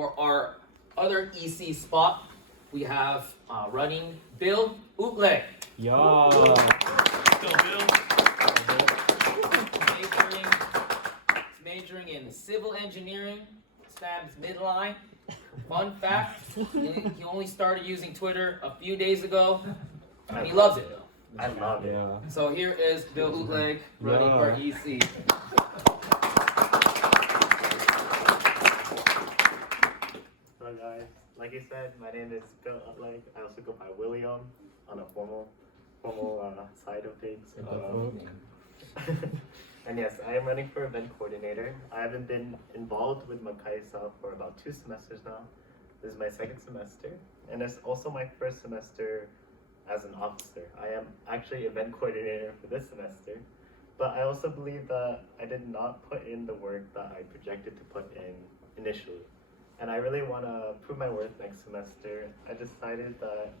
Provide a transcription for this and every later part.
For our other EC spot, we have running Bill Utleg. Yeah. Still Bill. Majoring in civil engineering. Stabs midline. Fun fact, he only started using Twitter a few days ago, and he loves it. I love it. Yeah. So here is Bill Utleg running for EC. Hello guys, like you said, my name is Bill Utleg. I also go by William on a formal side of things. And yes, I am running for event coordinator. I haven't been involved with Makaisa for about 2 semesters now. This is my 2nd semester, and it's also my 1st semester as an officer. I am actually event coordinator for this semester, but I also believe that I did not put in the work that I projected to put in initially. And I really want to prove my worth next semester. I decided that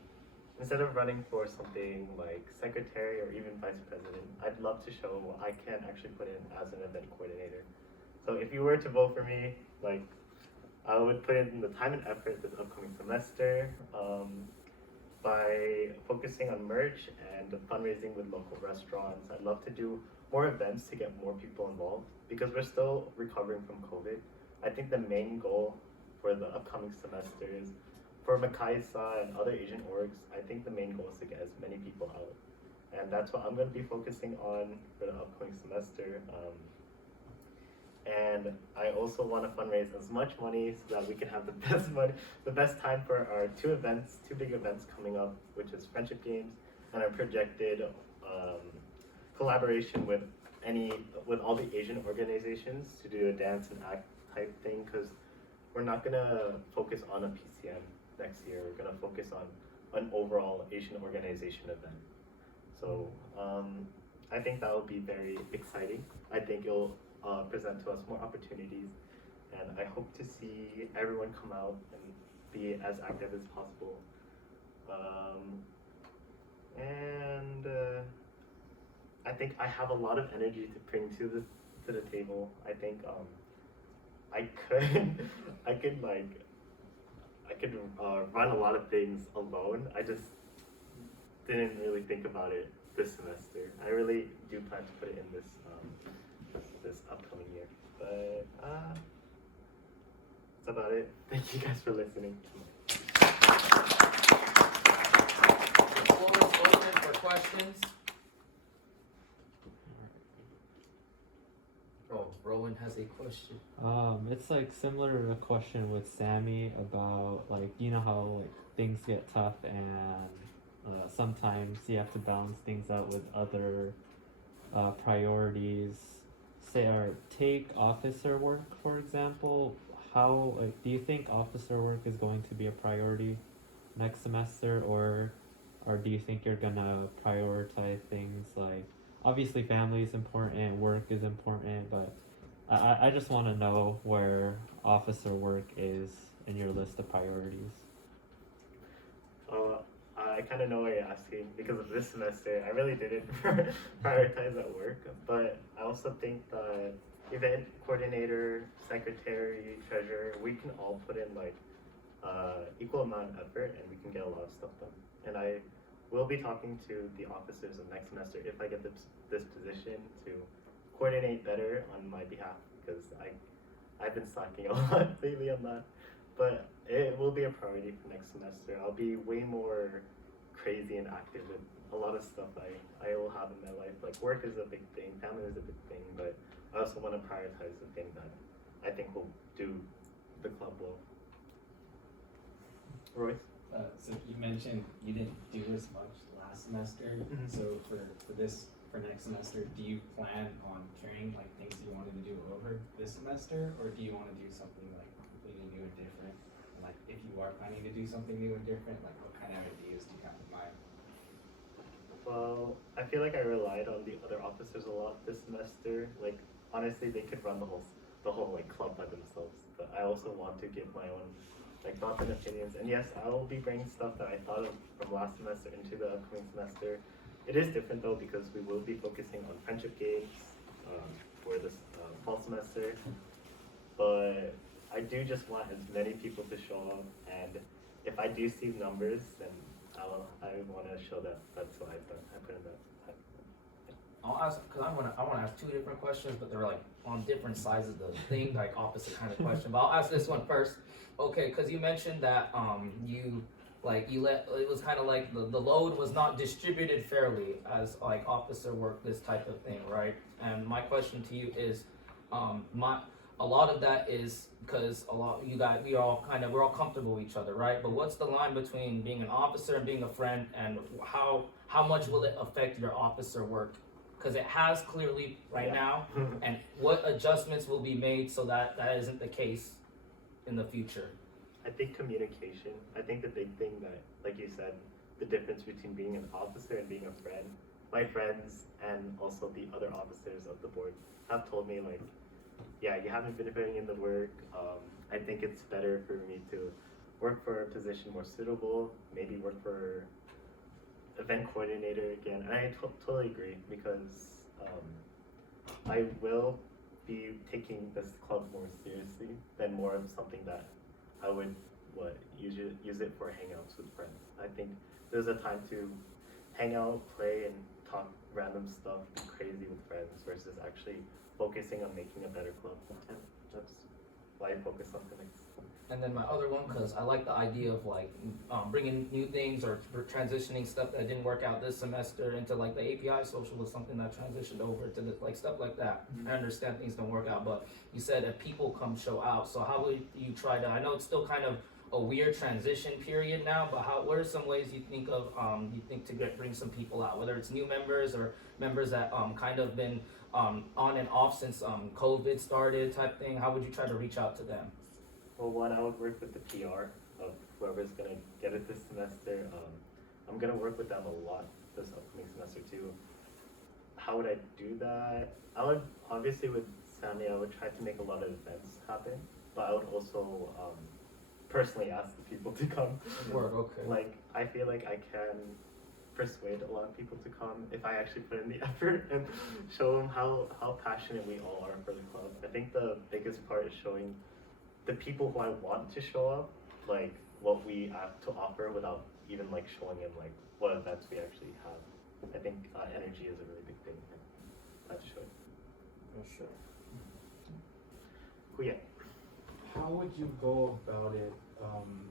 instead of running for something like secretary or even vice president, I'd love to show what I can actually put in as an event coordinator. So if you were to vote for me, like, I would put in the time and effort this upcoming semester by focusing on merch and fundraising with local restaurants. I'd love to do more events to get more people involved because we're still recovering from COVID. I think the main goal for the upcoming semester is for Makaisa and other Asian orgs, I think the main goal is to get as many people out. And that's what I'm going to be focusing on for the upcoming semester. And I also want to fundraise as much money so that we can have the best time for our 2 big events coming up, which is Friendship Games and our projected collaboration with all the Asian organizations to do a dance and act type thing, because we're not going to focus on a PCM next year. We're going to focus on an overall Asian organization event. So I think that will be very exciting. I think it'll present to us more opportunities, and I hope to see everyone come out and be as active as possible. I think I have a lot of energy to bring to the table. I think I could run a lot of things alone. I just didn't really think about it this semester. I really do plan to put it in this upcoming year. But that's about it. Thank you guys for listening. The floor is open for questions. Oh, Rowan has a question. It's like similar to the question with Sammy about, like, you know how like things get tough and sometimes you have to balance things out with other priorities. Say, or take officer work for example. How, like, do you think officer work is going to be a priority next semester, or do you think you're gonna prioritize things like, obviously family is important, work is important, but I just want to know where officer work is in your list of priorities. I kind of know what you're asking because of this semester. I really didn't prioritize at work, but I also think that event coordinator, secretary, treasurer, we can all put in like equal amount of effort and we can get a lot of stuff done. And I will be talking to the officers of next semester if I get this position to coordinate better on my behalf, because I've been slacking a lot lately on that. But it will be a priority for next semester. I'll be way more crazy and active with a lot of stuff I will have in my life. Like work is a big thing, family is a big thing, but I also want to prioritize the thing that I think will do the club well. Royce? So you mentioned you didn't do as much last semester. Mm-hmm. So for next semester, do you plan on carrying like things you wanted to do over this semester, or do you want to do something like completely new and different? And like, if you are planning to do something new and different, like what kind of ideas do you have in mind? Well, I feel like I relied on the other officers a lot this semester. Like honestly, they could run the whole like club by themselves. But I also want to give my own like thoughts and opinions. And yes, I will be bringing stuff that I thought of from last semester into the upcoming semester. It is different though because we will be focusing on friendship games for this fall semester. But I do just want as many people to show up, and if I do see numbers, then I want to show that that's what I put in that. I'll ask because I want to ask two different questions, but they're like on different sides of the thing, like opposite kind of question. But I'll ask this one first. Okay, because you mentioned that you let it was kind of like the load was not distributed fairly as like officer work, this type of thing, right? And my question to you is, a lot of that is because we're all comfortable with each other, right? But what's the line between being an officer and being a friend, and how much will it affect your officer work? Because it has clearly right now, and what adjustments will be made so that isn't the case in the future? I think communication. I think the big thing that, like you said, the difference between being an officer and being a friend. My friends and also the other officers of the board have told me like, yeah, you haven't been putting in the work. I think it's better for me to work for a position more suitable, maybe work for event coordinator again. And I totally agree because I will be taking this club more seriously than more of something that I would use it for hangouts with friends. I think there's a time to hang out, play, and talk random stuff, be crazy with friends versus actually focusing on making a better club. And that's why I focus on Phoenix. And then my other one, because I like the idea of like bringing new things or transitioning stuff that didn't work out this semester into like the API social was something that transitioned over to the, like stuff like that. I understand things don't work out, but you said if people come show out, so how would you try to, I know it's still kind of a weird transition period now, but what are some ways you think of, to bring some people out, whether it's new members or members that kind of been on and off since COVID started type thing? How would you try to reach out to them? Well, one, I would work with the PR of whoever's gonna get it this semester. I'm gonna work with them a lot this upcoming semester too. How would I do that? I would, obviously with Sammy, I would try to make a lot of events happen, but I would also personally ask the people to come. Word, okay. Like, I feel like I can persuade a lot of people to come if I actually put in the effort and show them how passionate we all are for the club. I think the biggest part is showing the people who I want to show up, like what we have to offer without even like showing them like what events we actually have. I think energy is a really big thing. That's sure. For sure. Cool, yeah. How would you go about it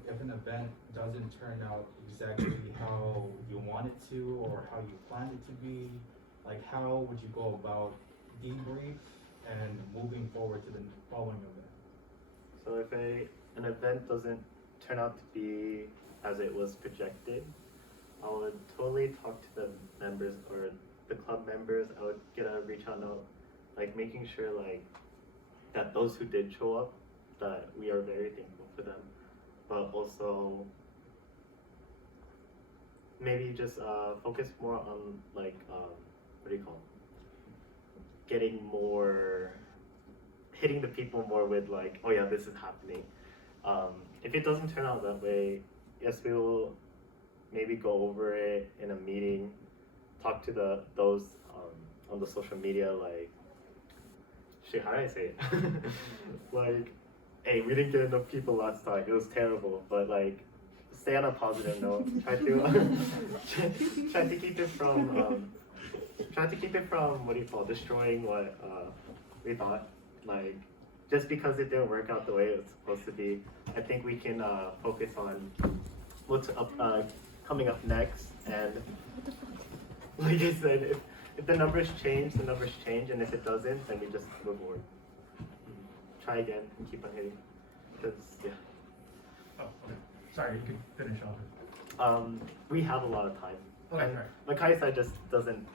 if an event doesn't turn out exactly how you want it to or how you planned it to be? Like, how would you go about debrief and moving forward to the following event? So if an event doesn't turn out to be as it was projected, I would totally talk to the members or the club members. I would reach out, like making sure like that those who did show up, that we are very thankful for them, but also maybe just focus more on like what do you call it? Getting more, hitting the people more with like, oh yeah, this is happening. If it doesn't turn out that way, yes, we will maybe go over it in a meeting, talk to those on the social media, like, shit, how do I say it? Like, hey, we didn't get enough people last time, it was terrible, but like, stay on a positive note, try to keep it from what do you call, destroying what we thought. Like, just because it didn't work out the way it was supposed to be, I think we can focus on what's coming up next. And like I said, if the numbers change, the numbers change, and if it doesn't, then we just move forward. Try again and keep on hitting. Because yeah. Oh, okay. Sorry, you can finish off. We have a lot of time. Okay, And right. like I said, it doesn't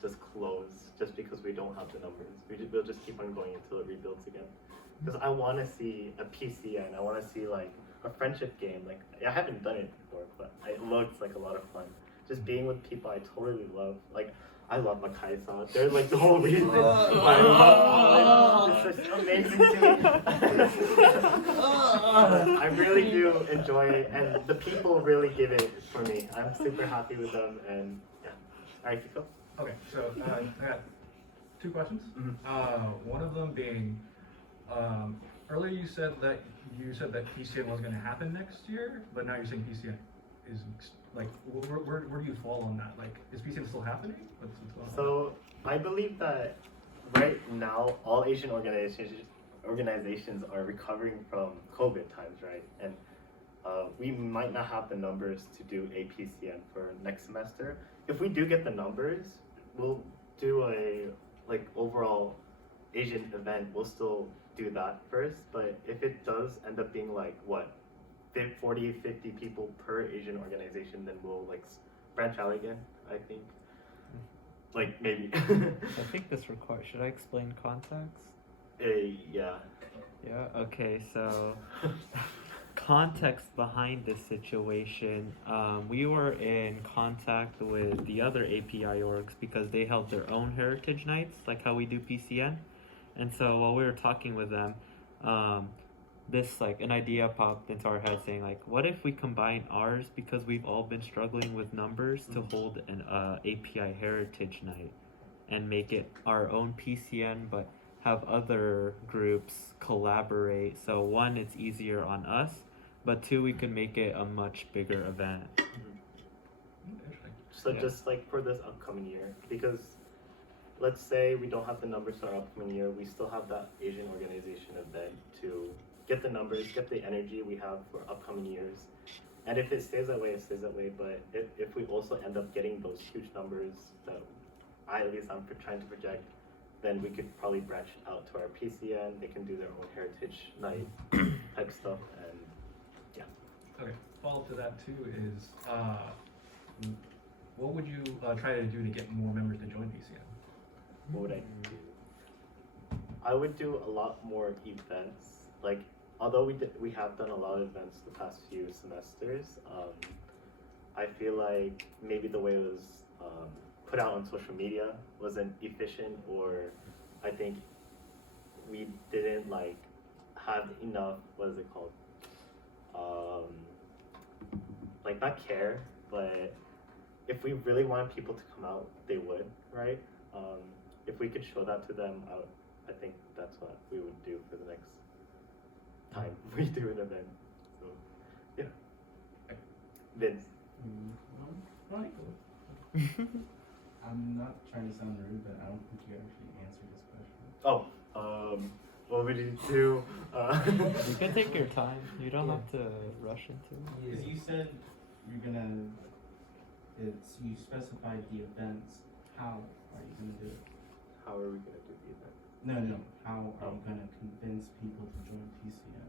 just close just because we don't have the numbers. We'll just keep on going until it rebuilds again. Because I want to see a PC and I want to see like a friendship game. Like, I haven't done it before, but it looks like a lot of fun. Just being with people I totally love. Like, I love Makai-san. They're like the whole reason I love them. It's just amazing to me. I really do enjoy it, and the people really give it for me. I'm super happy with them, and yeah. Alright, Kiko. Okay, so I got two questions. Mhm. One of them being, earlier you said that PCN was going to happen next year, but now you're saying PCN is like where do you fall on that? Like, is PCN still happening? What's going on? So I believe that right now all Asian organizations are recovering from COVID times, right? And we might not have the numbers to do a PCN for next semester. If we do get the numbers, we'll do a like overall Asian event. We'll still do that first, but if it does end up being like what 40, 50 people per Asian organization, then we'll like branch out again, I think. Like maybe. I think this requires. Should I explain context? Yeah. Yeah. Okay. So, context behind this situation. We were in contact with the other API orgs because they held their own heritage nights, like how we do PCN. And so while we were talking with them, this like an idea popped into our head saying like, what if we combine ours, because we've all been struggling with numbers, to hold an API heritage night and make it our own PCN, but have other groups collaborate. So one, it's easier on us, but two, we could make it a much bigger event. Interesting. So Yeah. just like for this upcoming year, because let's say we don't have the numbers for our upcoming year, we still have that Asian organization event to get the numbers, get the energy we have for upcoming years. And if it stays that way, it stays that way. But if we also end up getting those huge numbers that at least I'm trying to project, then we could probably branch out to our PCN. They can do their own heritage night type stuff, and yeah. Okay. Follow up to that too is what would you try to do to get more members to join PCN? What would I do? I would do a lot more events. Like, although we have done a lot of events the past few semesters, I feel like maybe the way it was put out on social media wasn't efficient, or I think we didn't like have enough, what is it called? Like not care, but if we really wanted people to come out, they would, right? If we could show that to them, I think that's what we would do for the next time we do an event. So, yeah. Vince. I'm not trying to sound rude, but I don't think you actually answered this question. Oh, what would you do? You can take your time. You don't have to rush into it. Because you said you specified the events. How are you gonna do it? How are we gonna do the event? No. How are you gonna convince people to join PCN?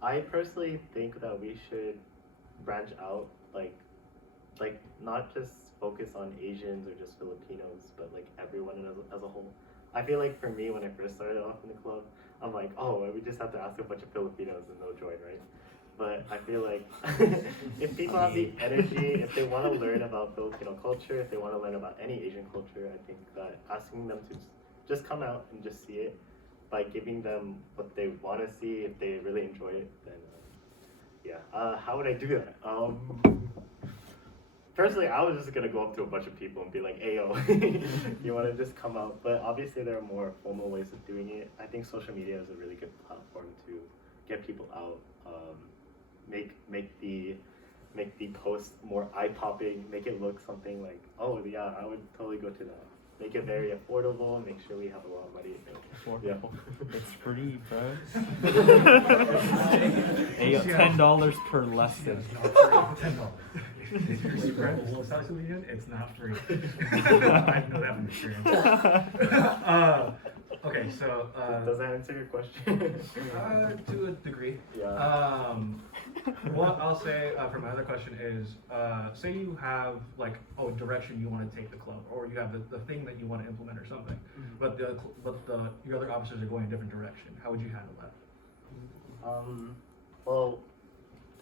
I personally think that we should branch out, like not just focus on Asians or just Filipinos, but like everyone as a whole. I feel like for me, when I first started off in the club, I'm like, oh, we just have to ask a bunch of Filipinos and they'll join, right? But I feel like if people have the energy, if they want to learn about Filipino culture, if they want to learn about any Asian culture, I think that asking them to just come out and just see it, by giving them what they want to see, if they really enjoy it, then yeah. How would I do that? Personally, I was just gonna go up to a bunch of people and be like, "Hey, yo, you want to just come out?" But obviously, there are more formal ways of doing it. I think social media is a really good platform to get people out. Make the post more eye-popping. Make it look something like, "Oh yeah, I would totally go to that." Make it very affordable. Make sure we have a lot of money. Affordable. Yeah. It's free, bro. Hey, $10 per lesson. $10. If you're spread South Korean, it's not free. I know that from experience. Okay, so Does that answer your question? to a degree. Yeah. What I'll say for my other question is, say you have like direction you want to take the club, or you have the thing that you want to implement or something, but your other officers are going a different direction. How would you handle that? Well,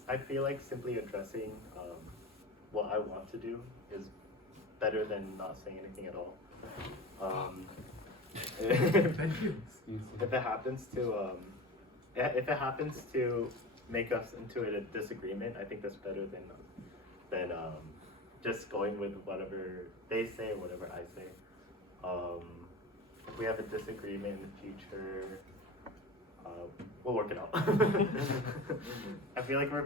I feel like simply addressing what I want to do is better than not saying anything at all. Thank you. If it happens to make us into a disagreement, I think that's better than just going with whatever they say, whatever I say. if we have a disagreement in the future, we'll work it out. I feel like we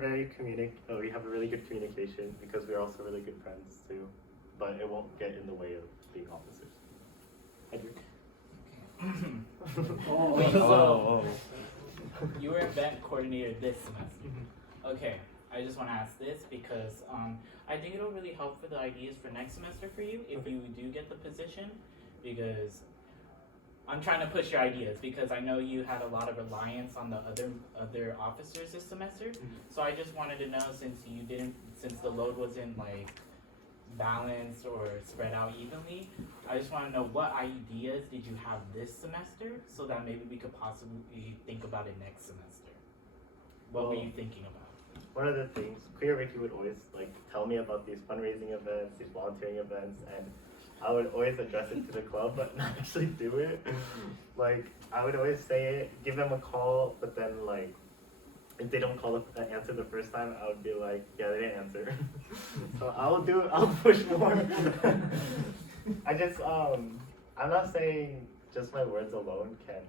have a really good communication because we're also really good friends too, but it won't get in the way of being officers. Wait, so you were event coordinator this semester. Okay, I just want to ask this because I think it'll really help for the ideas for next semester for you if you do get the position, because I'm trying to push your ideas because I know you had a lot of reliance on the other officers this semester. So I just wanted to know, since the load wasn't like balanced or spread out evenly, I just want to know what ideas did you have this semester so that maybe we could possibly think about it next semester. What were you thinking about? One of the things, Queer Ricky would always like tell me about these fundraising events, these volunteering events, and I would always address it to the club, but not actually do it. Like, I would always say it, give them a call, but then like, if they don't answer the first time, I would be like, yeah, they didn't answer. So I'll push more. I'm not saying just my words alone can,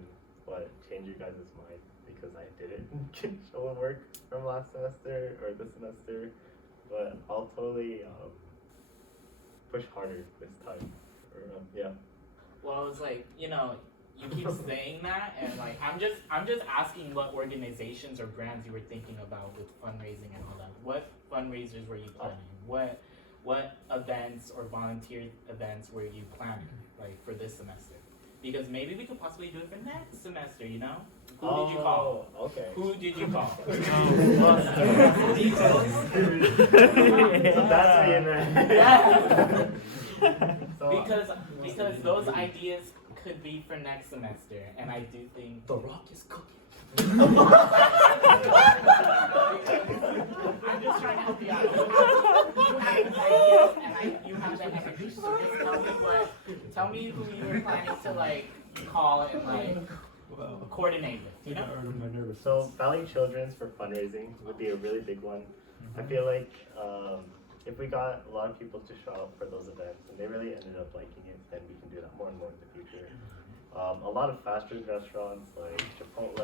change you guys' mind, because I didn't show work from last semester or this semester, but I'll totally, push harder this time. Yeah. Well, it's like, you keep saying that, and like I'm just asking what organizations or brands you were thinking about with fundraising and all that. What fundraisers were you planning? What events or volunteer events were you planning, like for this semester? Because maybe we could possibly do it for next semester, Who did you call? Okay. Who did you call? So that's what you meant. Yeah. So, because those ideas could be for next semester, and I do think The Rock is cooking. I'm just trying to help you out. You have these ideas, and you have that energy. So just tell me who you were planning to like call and like coordinate with. So Valley Children's for fundraising would be a really big one. I feel like if we got a lot of people to show up for those events and they really ended up liking it, then we can do that more and more in the future. A lot of fast food restaurants like Chipotle,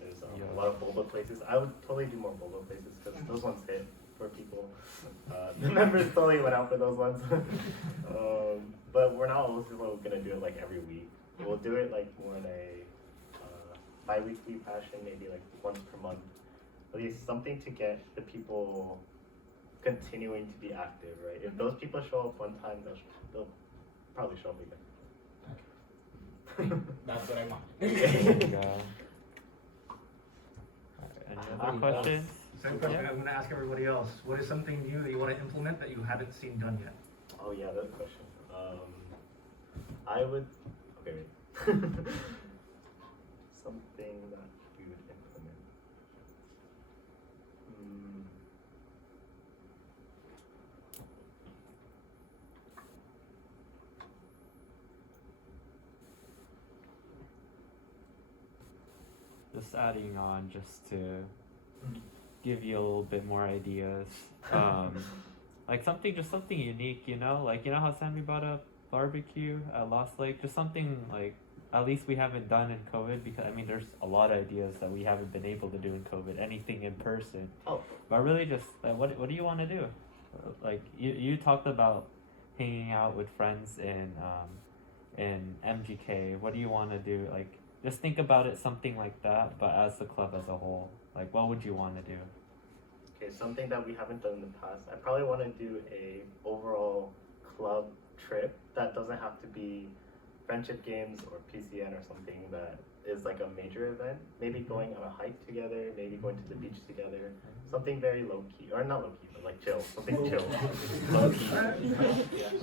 there's a lot of boba places. I would totally do more boba places because those ones hit for people. The members totally went out for those ones. But we're not also going to do it like every week. We'll do it like more in a bi-weekly fashion, maybe like once per month. At least something to get the people continuing to be active, right? If those people show up one time, they'll probably show up again. That's what I want. Any other questions? Same question I'm going to ask everybody else. What is something new that you want to implement that you haven't seen done yet? Oh yeah, that question. I would. Okay, wait. Something that we would implement. Just adding on, just to give you a little bit more ideas. Like something unique, Like, how Sammy brought up barbecue at Lost Lake? Just something like, at least we haven't done in COVID, because there's a lot of ideas that we haven't been able to do in COVID, anything in person. Oh. But really just, what do you want to do? Like, you talked about hanging out with friends in MGK. What do you want to do? Like, just think about it, something like that, but as the club as a whole. Like, what would you want to do? Okay, something that we haven't done in the past. I probably want to do a overall club trip that doesn't have to be friendship games or PCN or something that is like a major event. Maybe going on a hike together, maybe going to the beach together. Something very low key, or not low key, but like chill. Something chill. Low key.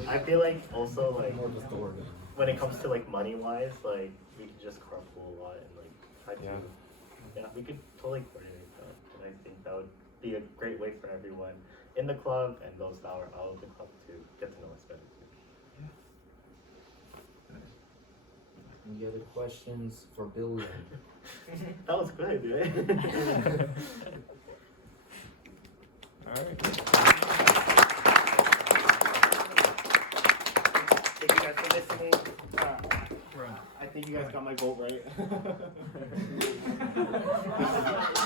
I feel like also like when it comes to like money wise, like we could just carpool a lot and like try to we could totally coordinate that. And I think that would be a great way for everyone in the club and those that are out of the club to get to know us better too. Any other questions for Billy? That was good, right? Alright. Thank you guys for listening. I think you guys got my vote right.